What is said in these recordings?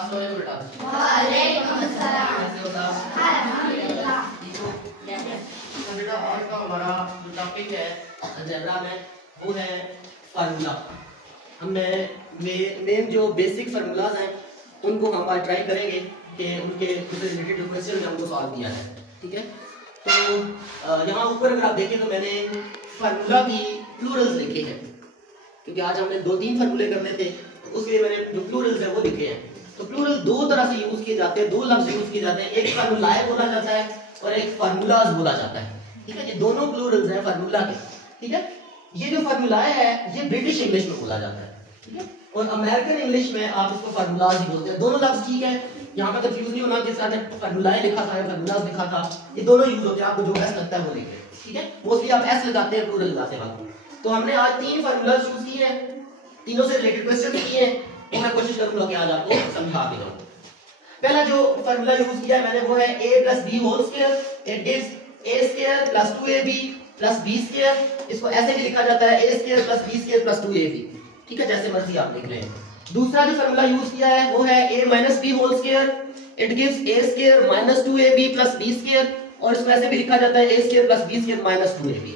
अस्सलाम बेटा। वालेकुम अस्सलाम। कैसे हो साहब? अल्हम्दुलिल्लाह। तो बेटा आज का हमारा जो टॉपिक है अलजेब्रा में वो है फार्मूला। हमने मेन जो बेसिक फार्मूलाज हैं उनको हम आज ट्राई करेंगे कि उनके रिलेटेड क्वेश्चन हमको सॉल्व किया है। ठीक है, तो यहाँ ऊपर अगर आप देखें तो मैंने फार्मूला की प्लूरल्स लिखे हैं, क्योंकि आज हमने 2-3 फार्मूले करने थे, तो उसके लिए मैंने जो प्लूरल्स है वो लिखे हैं। तो प्लूरल दो तरह से यूज किए जाते हैं, दो लफ्ज यूज किए जाते हैं, एक फार्मूलाए बोला जाता है और एक फार्मूलाज बोला जाता है। ठीक है, ये दोनों प्लूरल्स हैं फार्मूला के। ठीक है, ये जो फार्मूलाए है ये ब्रिटिश इंग्लिश में बोला जाता है। ठीक है, और अमेरिकन इंग्लिश में आप इसको फार्मूलाज ही बोलते हैं। दोनों लफ्ज ठीक है, यहाँ पर कंफ्यूज नहीं होना कि साथ फार्मूलाए लिखा था या फार्मूलाज लिखा था, ये दोनों यूज होते हैं, आपको जो एस लगता है वो लिखिए। ठीक है, मोस्टली आप एस लगाते हैं प्लूरल लगाते हैं। तो हमने आज 3 फार्मूलाज यूज किए हैं, तीनों से रिलेटेड क्वेश्चन किए हैं, तो मैं कोशिश करूंगा कि आज आपको समझा दूं। पहला जो फार्मूला यूज किया है मैंने वो है a + b whole square, it gives a² + 2ab + b²। इसको ऐसे भी लिखा जाता है a² + b² + 2ab। ठीक है, जैसे मर्जी आप लिख लें। दूसरा जो फार्मूला यूज किया है वो है a - b whole square, it gives a² - 2ab + b², और इसको ऐसे भी लिखा जाता है a² + b² - 2ab।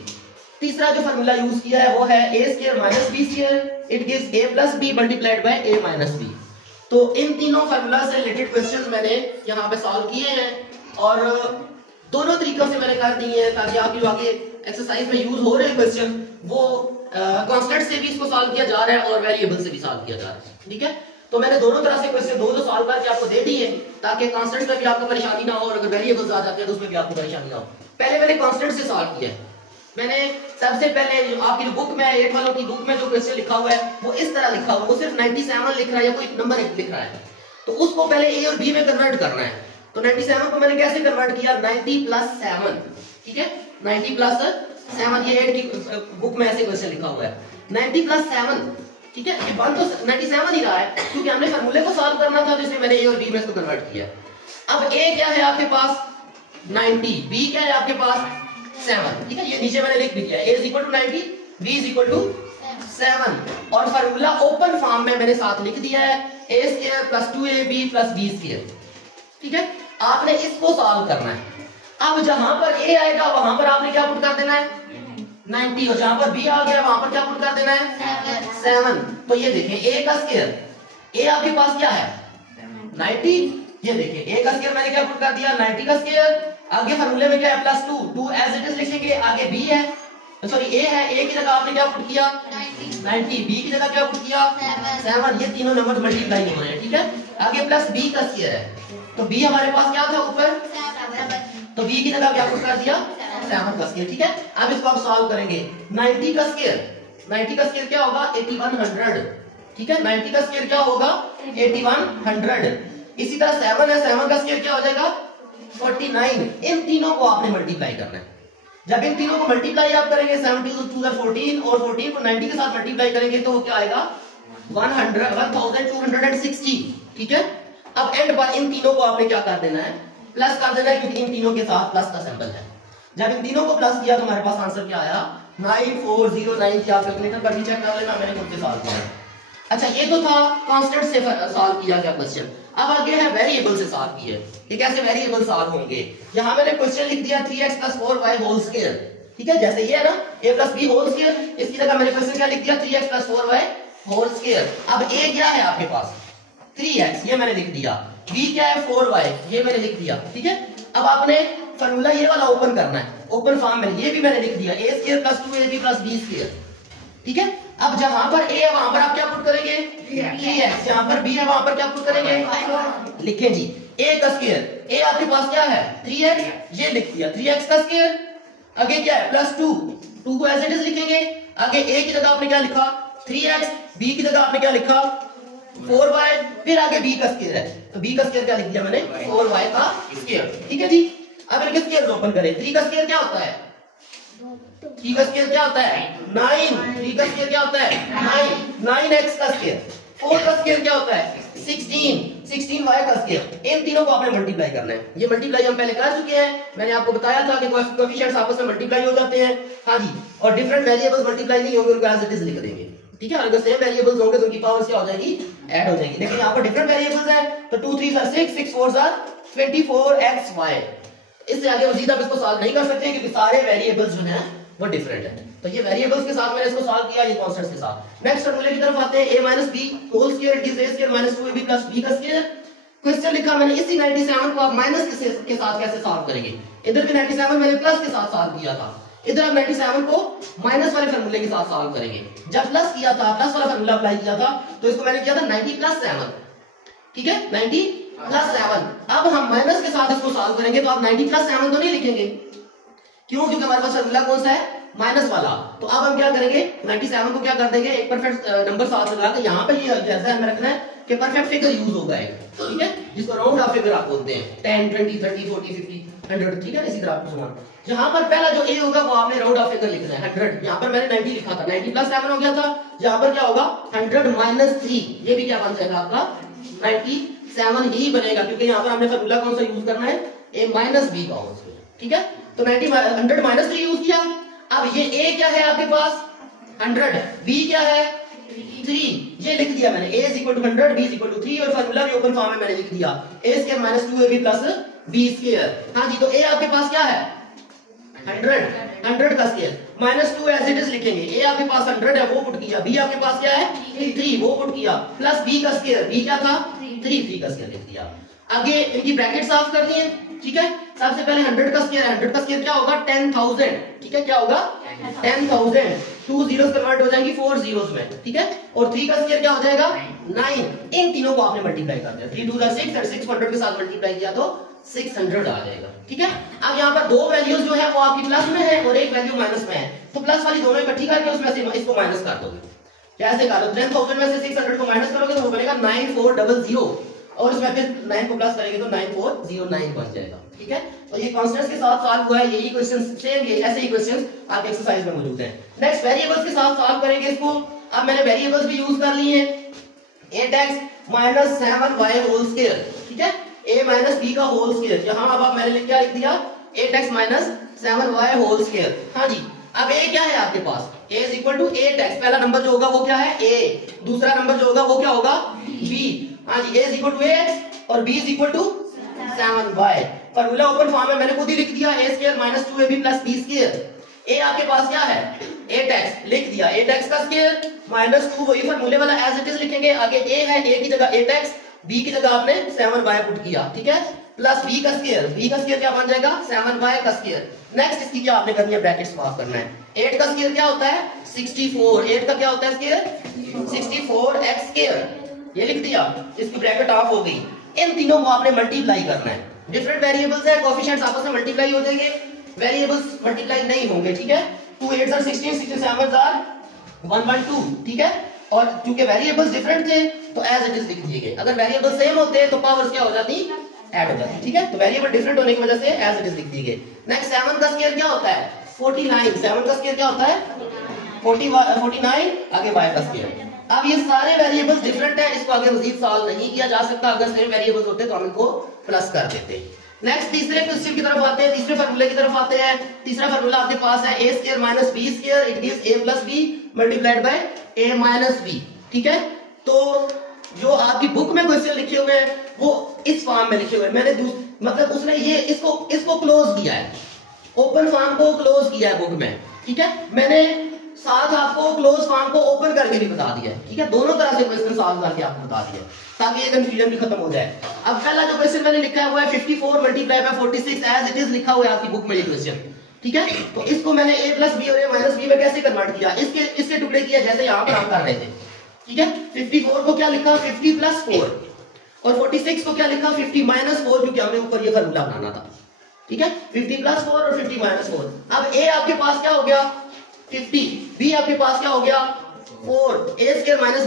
तीसरा जो फार्मूला यूज किया है वो है a² - b², it gives a + b × a - b। तो इन तीनों फार्मूला से रिलेटेड क्वेश्चंस मैंने यहाँ पे सॉल्व किए हैं, और दोनों तरीकों से मैंने कर दिए हैं ताकि आपके आगे एक्सरसाइज में यूज हो रहे क्वेश्चन वो कांस्टेंट से भी इसको सॉल्व किया जा रहा है और वेरिएबल से भी सॉल्व किया जा रहा है। ठीक है, तो मैंने दोनों तरह से क्वेश्चन दो सॉल्व करके आपको दे दिए ताकि कांस्टेंट में भी आपको परेशानी ना हो और अगर वेरिएबल्स आ जाते हैं तो उसमें भी आपको परेशानी ना हो। पहले मैंने कांस्टेंट से सॉल्व किया है। मैंने सबसे पहले आपकी बुक में 8 वालों की बुक में जो क्वेश्चन लिखा हुआ है वो इस तरह लिखा हुआ है, वो सिर्फ 97 लिख रहा है या कोई नंबर लिख रहा है, तो उसको पहले ए और बी में कन्वर्ट करना है। तो 97 को मैंने कैसे कन्वर्ट किया, 90 + 7। ठीक है, 90 + 7, ये 8 की बुक में ऐसे क्वेश्चन लिखा हुआ है 90 + 7। ठीक है, ये बन तो 97 ही रहा है क्योंकि हमने फार्मूले को सॉल्व करना था, जिसमें मैंने ए और बी में इसको कन्वर्ट किया। अब ए क्या है आपके पास 90, बी क्या है आपके पास 7। ठीक है, ये नीचे मैंने लिख भी दिया a = 90, b = 7, और फार्मूला ओपन फॉर्म में मैंने साथ लिख दिया है a² + 2ab + b²। ठीक है, आपने इसको सॉल्व करना है। अब जहां पर a आएगा वहां पर आपने क्या पुट कर देना है 90, और जहां पर b आ गया वहां पर क्या पुट कर देना है 7। तो ये देखिए a का स्क्वायर, a आपके पास क्या है 90, ये देखिए a का स्क्वायर मैंने क्या पुट कर दिया 90 का स्क्वायर, आगे फार्मूले में क्या है +2 एज इट इज लिखेंगे, आगे b है, सॉरी a है, a की जगह आपने क्या पुट किया 90, b की जगह क्या पुट किया 7, ये तीनों नंबर मल्टीप्लाई हो रहे हैं। ठीक है, आगे प्लस b का स्क्वायर है, तो b हमारे पास क्या था ऊपर, तो b की जगह क्या पुट कर दिया 7 का स्क्वायर। ठीक है, अब इसको आप सॉल्व करेंगे 90 का स्क्वायर क्या होगा 8100। ठीक है, 90 का स्क्वायर क्या होगा 8100। इसी तरह 7 है, 7 का स्क्वायर क्या हो जाएगा 49। इन तीनों को आपने मल्टीप्लाई करना है। जब इन तीनों को मल्टीप्लाई आप करेंगे 7 × 2 = 14, और 14 को 90 के साथ मल्टीप्लाई करेंगे तो क्या आएगा 1260। ठीक है, अब एंड पर इन तीनों को आपने क्या कर देना है प्लस कर देना है, क्योंकि इन तीनों के साथ प्लस का सिंबल है। जब इन तीनों को प्लस किया तो हमारे पास आंसर क्या आया 9409। क्या कैलकुलेटर पर भी चेक कर लेना, मैंने खुद से सॉल्व किया। अच्छा, ये तो था कांस्टेंट से सॉल्व किया गया क्वेश्चन। अब आगे है वेरिएबल से सॉल्व किए, ये कैसे वेरिएबल सॉल्व होंगे। यहां मैंने क्वेश्चन लिख दिया 3x + 4y होल स्क्वायर। ठीक है, जैसे ये है ना a + b होल स्क्वायर, इसकी जगह मैंने क्वेश्चन क्या लिख दिया 3x + 4y होल स्क्वायर। अब a क्या है आपके पास 3x, ये मैंने लिख दिया, b क्या है 4y, ये मैंने लिख दिया। ठीक है, अब आपने फार्मूला ये वाला ओपन करना है, ओपन फॉर्म में ये भी मैंने लिख दिया a² + 2ab + b²। ठीक है, अब जहां पर a है वहां पर आप क्या पुट करेंगे 3x, जहां पर b है वहां पर क्या पुट करेंगे लिखें जी a का स्क्वायर, a आपके पास क्या है 3x, ये लिख दिया 3x का स्क्वायर, आगे क्या है +2, 2 को एज इट इज लिखेंगे, आगे a की जगह आपने क्या लिखा 3x, b की जगह आपने क्या लिखा 4y, फिर आगे b का स्क्वायर है, तो b का स्क्वायर क्या लिख दिया मैंने 4y का स्क्वायर। ठीक है जी, अब इनके स्क्वायर ओपन करें। 3 का स्क्वायर क्या होता है 3 का स्क्वायर क्या होता है 9, 3 का स्क्वायर क्या होता है 9, 9x का स्क्वायर, 4 का स्क्वायर क्या होता है 16, 16y का स्क्वायर। इन तीनों को आपने मल्टीप्लाई करना है। ये मल्टीप्लाई हम पहले कर चुके हैं, मैंने आपको बताया था कि कोएफिशिएंट्स आपस में मल्टीप्लाई हो जाते हैं। हाँ जी, और डिफरेंट वेरिएबल्स मल्टीप्लाई नहीं होंगे, उनको एज इट इज लिख देंगे। ठीक है, अगर सेम वेरिएबल्स होंगे तो उनकी पावर्स क्या हो जाएगी, ऐड हो जाएगी। लेकिन यहाँ पर डिफरेंट वेरिएबल्स हैं, तो 2 3 6 6 4 24xy। इससे आगे मजीद आप इसको सॉल्व नहीं कर सकते क्योंकि सारे वेरिएबल्स जो हैं वो डिफरेंट है। तो ये वेरिएबल्स के साथ मैंने इसको सॉल्व किया, ये कांस्टेंट्स के साथ। नेक्स्ट फॉर्मूले की तरफ आते हैं, a - b whole square it is a square minus 2ab plus b का स्क्वायर। क्वेश्चन लिखा मैंने इसी 97 को आप माइनस के साथ कैसे सॉल्व करेंगे। इधर भी 97 मैंने प्लस के साथ सॉल्व किया था, इधर आप 97 को माइनस वाले फार्मूले के साथ सॉल्व करेंगे। जब प्लस किया था, प्लस वाला फार्मूला अप्लाई किया था, तो इसको मैंने किया था 90 + 7, ठीक है, 90 + 7। अब हम माइनस के साथ इसको सॉल्व करेंगे तो आप 90 + 7 तो नहीं लिखेंगे, क्यों? क्योंकि हमारे पास फार्मूला कौन सा है, माइनस वाला। तो अब हम क्या करेंगे, 97 को क्या कर देंगे, एक परफेक्ट नंबर साथ लगा के यहाँ पे ये जैसा हमें रखना है कि परफेक्ट फिगर यूज होगा एक, ठीक है, जिसको राउंड ऑफ फिगर आप बोलते हैं, 10 20 30 40 50 100, ठीक है। इसी तरह आपको सुना, जहां पर पहला जो a होगा वो आपने राउंड ऑफ फिगर लिखना है 100। यहाँ पर मैंने 90 लिखा था, 90 + 7 हो गया था। यहाँ पर क्या होगा, 100 - 3, ये भी क्या बन जाएगा आपका 97 ही बनेगा, क्योंकि यहाँ पर हमने फार्मूला कौन सा यूज करना है, a - b का होल स्क्वायर, ठीक है। तो 100 - 3 यूज किया। अब ये a क्या है आपके पास 100, b क्या है 3, ये लिख दिया मैंने, a = 100 b = 3, और फार्मूला भी ओपन फॉर्म में मैंने लिख दिया, a² - 2ab + b²। हाँ जी, तो a आपके पास क्या है 100 का square minus 2 as it is लिखेंगे। a आपके पास 100 है वो पुट किया, b आपके पास क्या है 3 वो पुट किया, प्लस b का स्क्वायर, b क्या था 3 का स्क्वायर लिख दिया। आगे इनकी ब्रैकेट साफ करनी है, ठीक है। सबसे पहले 100 का स्क्वायर, 100 का स्क्वायर क्या होगा 10,000, ठीक है, क्या होगा 10,000। 2 जीरोस कन्वर्ट हो जाएंगी 4 जीरोस में, ठीक है। और 3 का स्क्वायर क्या हो जाएगा 9। इन तीनों को आपने मल्टीप्लाई कर दिया, 3 2 6 और 6 100 के साथ मल्टीप्लाई किया तो 600 आ जाएगा, ठीक है। अब यहाँ पर दो वैल्यूज जो है वो आपकी प्लस में है और एक वैल्यू माइनस में है, तो प्लस वाली दोनों इकट्ठी करके उसमें से इसको माइनस कर दोगे। कैसे करो, 10,000 में से 600 को माइनस करोगे तो वो बनेगा 9400, और इसमें फिर 9 को प्लस करेंगे तो 9409 बन जाएगा, ठीक है। तो ये कांस्टेंट्स के साथ सॉल्व हुआ है, यही क्वेश्चन सेम, ये ऐसे ही क्वेश्चन आपके एक्सरसाइज में मौजूद हैं। नेक्स्ट वेरिएबल्स के साथ सॉल्व करेंगे इसको। अब मैंने वेरिएबल्स भी यूज कर लिए हैं, 8x - 7y होल स्क्वायर, ठीक है, a - b का होल स्क्वायर। यहां अब मैंने क्या लिख दिया 8x - 7y होल स्क्वायर। हाँ जी, अब a क्या है आपके पास, a = 8x, पहला नंबर जो होगा वो क्या है a, दूसरा नंबर जो होगा वो क्या होगा b। हाँ जी, a = 8x और b = 7y। Formula open form में मैंने खुद ही लिख दिया, a² - 2ab + b²। a आपके पास क्या है 8x, लिख दिया 8x का स्क्वायर माइनस 2, वही फार्मूले वाला एज इट इज लिखेंगे। आगे a है, a की जगह 8x, b की जगह आपने 7y पुट किया, ठीक है, प्लस b का स्क्वायर, b का स्क्वायर क्या बन जाएगा 7y का स्क्वायर। नेक्स्ट इसकी क्या आपने करनी है, ब्रैकेट्स पास करना है। 8 का स्क्वायर क्या होता है 64, 8 का क्या होता है स्क्वायर 64x², ये लिख दिया, इसकी ब्रैकेट ऑफ हो गई। इन तीनों को आपने मल्टीप्लाई करना है, डिफरेंट वेरिएबल्स है, कोएफिशिएंट्स आपस में मल्टीप्लाई हो जाएंगे, वेरिएबल्स मल्टीप्लाई नहीं होंगे, ठीक है। 2 8 are 16, 16 7 are 112, ठीक है। और क्योंकि वेरिएबल्स डिफरेंट थे तो एज इट इज लिख दिए गए, अगर वेरिएबल सेम होते तो पावर्स क्या हो जाती ऐड हो जाती, ठीक है। तो वेरिएबल डिफरेंट होने की वजह से एज इट इज लिख दिए गए। नेक्स्ट 7 का स्क्वायर क्या होता है 49, 7 का स्क्वायर क्या होता है 49, आगे y का स्क्वायर। अब ये सारे वेरिएबल्स डिफरेंट हैं, इसको आगे मजीद सॉल्व नहीं किया जा सकता, अगर सेम वेरिएबल्स होते तो हम इनको प्लस कर देते। नेक्स्ट तीसरे क्वेश्चन की तरफ आते हैं, तीसरे फार्मूले की तरफ आते हैं। तीसरा फार्मूला आपके पास है a² - b², it is a + b multiplied by a - b, ठीक है। तो जो आपकी बुक में क्वेश्चन लिखे हुए हैं वो इस फॉर्म में लिखे हुए हैं, मैंने मतलब उसने ये इसको क्लोज किया है, ओपन फॉर्म को क्लोज किया है बुक में, ठीक है। मैंने साथ आपको क्लोज फॉर्म को ओपन करके भी बता दिया है, ठीक है, दोनों तरह से क्वेश्चन सॉल्व करके आपको बता दिया ताकि ये कंफ्यूजन भी खत्म हो जाए। अब पहला जो क्वेश्चन मैंने लिखा हुआ है 54 × 46 एज इट इज लिखा हुआ है आपकी बुक में ये क्वेश्चन, ठीक है। तो इसको मैंने a + b और a - b में कैसे कन्वर्ट किया, इसके टुकड़े किया जैसे यहाँ पर हम कर रहे थे, ठीक है। 54 को क्या लिखा 50 + 4 और 46 को क्या लिखा 50 - 4, क्योंकि हमने ऊपर ये फार्मूला बनाना था, ठीक है। 50 + 4 और 50 - 4। अब a आपके पास क्या हो गया 50, b आपके पास क्या हो गया 4, a²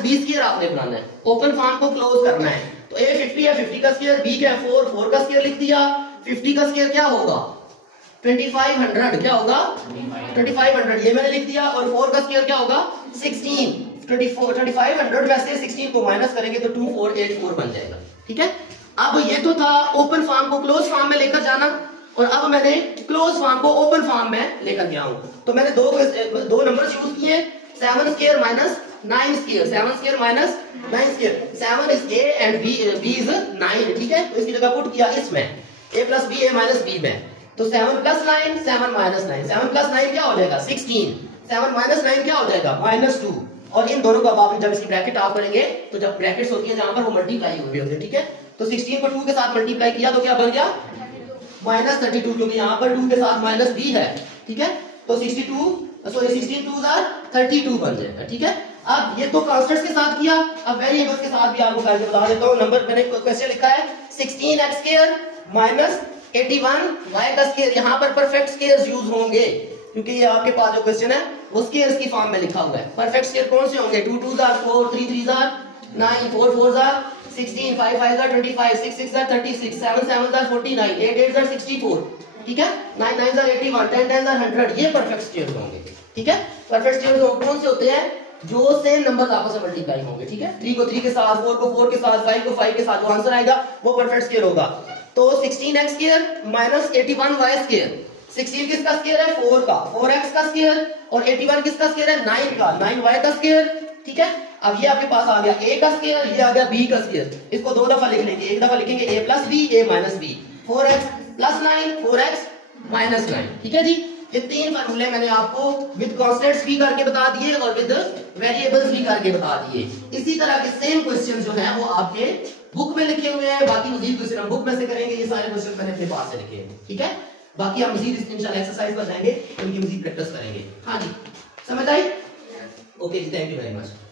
- b² आपने बनाना है, ओपन फॉर्म को क्लोज करना है। तो a 50 है, 50 का स्क्वायर, b क्या है 4, 4 का स्क्वायर लिख दिया। 50 का स्क्वायर क्या होगा 2500, क्या होगा 2500, ये मैंने लिख दिया। और 4 का स्क्वायर क्या होगा 16, 2500 में से 16 को माइनस करेंगे तो 2484 बन जाएगा, ठीक है। अब ये तो था ओपन फॉर्म को क्लोज फॉर्म में लेकर जाना, और अब मैंने क्लोज फॉर्म को ओपन फॉर्म में लेकर गया हूं। तो मैंने दो नंबर्स यूज किए, 7² - 9 square, 7 square minus 9 square, 7 is a and b is 9, ठीक है। तो इसकी जगह पुट किया इसमें a plus b a minus b में, तो 7 प्लस 9 7 माइनस 9, 7 प्लस 9 क्या हो जाएगा 16, 7 माइनस 9 क्या हो जाएगा -2। और इन दोनों को अब आप जब इसकी ब्रैकेट ऑफ करेंगे तो जब ब्रैकेट्स होती है जहां पर वो मल्टीप्लाई हुई होती है, ठीक है। तो 16 को 2 के साथ मल्टीप्लाई किया तो क्या बन गया -32, क्योंकि यहाँ पर 2 के साथ माइनस b है, ठीक है। तो 16 2 32 बन जाएगा, ठीक है। अब ये तो कांस्टेंट्स के साथ किया, अब वेरिएबल्स के साथ भी आपको करके बता देता हूँ। नंबर मैंने क्वेश्चन लिखा है 16x² माइनस 81y का स्क्वायर। यहाँ पर परफेक्ट स्क्वायर्स यूज होंगे क्योंकि ये आपके पास जो क्वेश्चन है वो स्क्वायर्स की फॉर्म में लिखा हुआ है। परफेक्ट स्क्वायर कौन से होंगे 2 2 4 3 3 9 4 4 16 5 5 25 6 6 36 7 7 49 8 8 64, ठीक है। 9 9 81 10 10 100, ये परफेक्ट स्क्वायर्स होंगे, ठीक है। परफेक्ट स्क्वायर्स कौन से होते हैं जो सेम नंबर्स आपस में मल्टीप्लाई होंगे, ठीक है। 3 को 3 के साथ, 4 को 4 के साथ, 5 को 5 के साथ, जो आंसर आएगा वो परफेक्ट स्क्वायर होगा। तो 16x² माइनस 81y², 16 किसका स्क्वायर है 4 का, 4x का स्क्वायर, और 81 किसका स्क्वायर है 9 का, 9y का स्क्वायर, ठीक है। अब ये आपके पास आ गया a का स्क्वायर, ये आ गया b का स्क्वायर। इसको दो दफा लिख लेंगे, एक दफा लिखेंगे a plus b, a minus b, 4x plus 9 4x minus 9, ठीक है जी। ये तीन फार्मूले मैंने आपको विद कांस्टेंट्स भी करके बता दिए और विद वेरिएबल्स भी करके बता दिए। इसी तरह के सेम क्वेश्चन जो है वो आपके बुक में लिखे हुए हैं। बाकी मजीद क्वेश्चन हम बुक में से करेंगे, ये सारे क्वेश्चन मैंने अपने पास से लिखे हैं, ठीक है। बाकी हम मजीद इंशाल्लाह एक्सरसाइज पर जाएंगे, उनकी मजीद प्रैक्टिस करेंगे। हाँ जी, समझ आई? Okay ji, thank you very much.